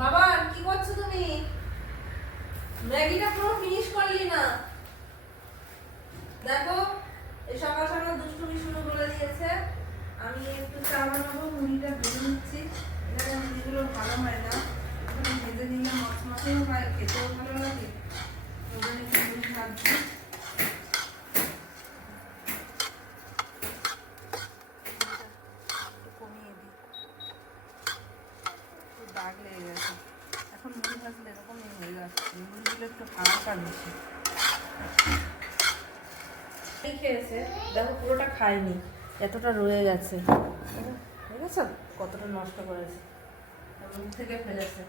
বাবা কি করছো তুমি? ম্যাগিটা পুরো ফিনিশ করলি না। দেখো এই সকাল সকাল দুষ্টুমি শুরু করে দিয়েছে। আমি একটু চা বানাবো, মুড়িটা ভেজে নিচ্ছি। এখানে মুড়িগুলো ভালো হয় না, এখানে ভেজে নিলে মচমচেও হয়, খেতেও ভালো লাগে। ওখানে মুড়ি ভাজছি। কমিয়ে দিই, একটু দাগ লেগে গেছে। এখন মুড়ি ভাজলে এরকমই হয়ে যাচ্ছে, মুড়িগুলো একটু হালকা বেশি খেয়েছে। দেখো পুরোটা খায়নি, এতটা রয়ে গেছে। দেখেছো কতটা নষ্ট করেছে, মুখ থেকে ফেলেছে।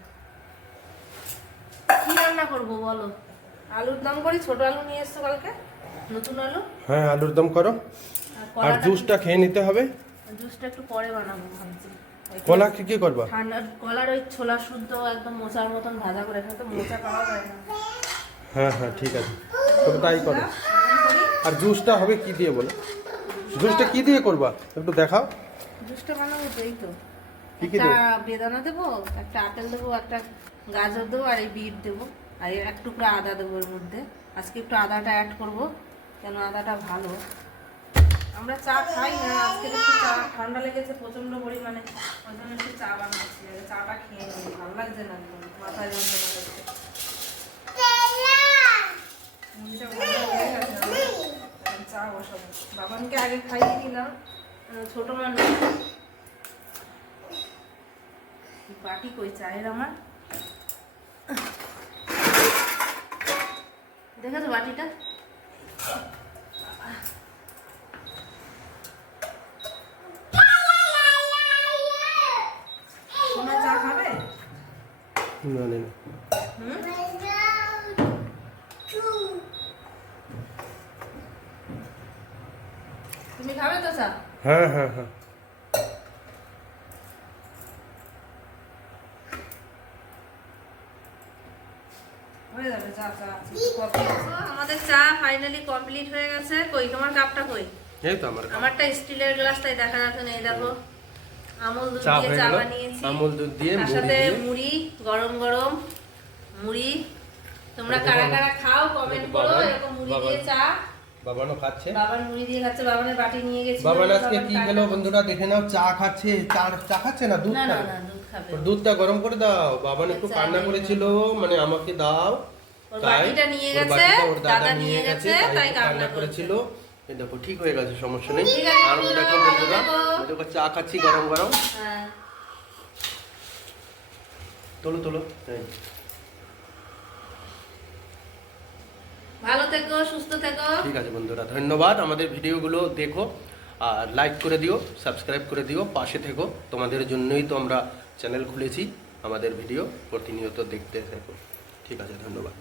কি রান্না করবো বলো? আলুর দম করি, ছোট আলু নিয়ে এসছো কালকে, নতুন আলু। হ্যাঁ আলুর দম করো, আর জুসটা খেয়ে নিতে হবে। জুসটা একটু পরে বানাবো ভাবছি। কলা কি করবা? ঠান্ডা কলার ওই ছোলা শুদ্ধ একদম মোচার মতন ভাজা করে, এখানে তো মোচা পাওয়া যায় না। হ্যাঁ হ্যাঁ ঠিক আছে, তবে তাই করো। আর জুসটা হবে কি দিয়ে বলো? জুসটা কি দিয়ে করবা একটু দেখাও। জুসটা বানাবো তো এই তো, কি কি একটা দেবো? বেদানা দেবো, একটা আপেল দেবো, একটা গাজর দেবো, আর এই বিট দেবো, আর এক টুকরা আদা দেবো এর মধ্যে। আজকে একটু আদাটা অ্যাড করবো, কেন আদাটা ভালো। আমরা চা খাই না, আজকে একটু চা ঠান্ডা লেগেছে প্রচন্ড পরিমাণে, ওই জন্য একটু চা বানাচ্ছি। চাটা খেয়ে নিই, ভালো লাগছে না, একদম মাথায় যন্ত্রণা করছে। মুড়িটা ভালো হয়ে গেছে আমার, এখন চা বসাবো। বাবানকে আগে খাইয়ে দিলাম, ছোট মানুষ। বাটি কই চায়ের আমার, দেখেছো বাটিটা? সোনা চা খাবে? না না না। তুমি খাবে তো চা? হ্যাঁ হ্যাঁ হ্যাঁ। হয়ে যাবে চা। চা আমাদের চা ফাইনালি কমপ্লিট হয়ে গেছে। কই তোমার কাপটা কই? এই তো আমার আমারটা স্টিলের গ্লাসটাই দেখা যাচ্ছে না। এই দেখো আমুল দুধ চা দিয়ে হয়ে চা গেল, বানিয়েছি। আমুল দুধ দিয়ে তার মুড়ি সাথে দিয়ে। মুড়ি, গরম গরম মুড়ি। তোমরা কারা কারা খাও কমেন্ট করো। এরকম মুড়ি দিয়ে চা। বাবানও খাচ্ছে, বাবান মুড়ি দিয়ে খাচ্ছে, বাবানের বাটি নিয়ে গেছি। বাবান আজকে কি খেলো বন্ধুরা দেখে নাও। চা খাচ্ছে, চা খাচ্ছে না, দুধ না না খাবে। না, দুধ খাবে। ওর দুধটা গরম করে দাও। বাবান একটু কান্না করেছিল, মানে আমাকে দাও, ওর তাই বাটিটা নিয়ে ওর গেছে, বাটিটা ওর দাদা দাদা নিয়ে গেছে, তাই কান্না কান্না করেছিল। এই দেখো ঠিক হয়ে গেছে, সমস্যা নেই। ঠিক আছে, আর দেখো বন্ধুরা, দেখো। আমি দেখো চা খাচ্ছি গরম গরম। হ্যাঁ তোলো তোলো। এই ভালো থেকো, সুস্থ থেকো। ঠিক আছে বন্ধুরা, ধন্যবাদ। আমাদের ভিডিওগুলো দেখো আর লাইক করে দিও, সাবস্ক্রাইব করে দিও, পাশে থেকো। তোমাদের জন্যই তো আমরা চ্যানেল খুলেছি, আমাদের ভিডিও প্রতিনিয়ত দেখতে থাকো। ঠিক আছে, ধন্যবাদ।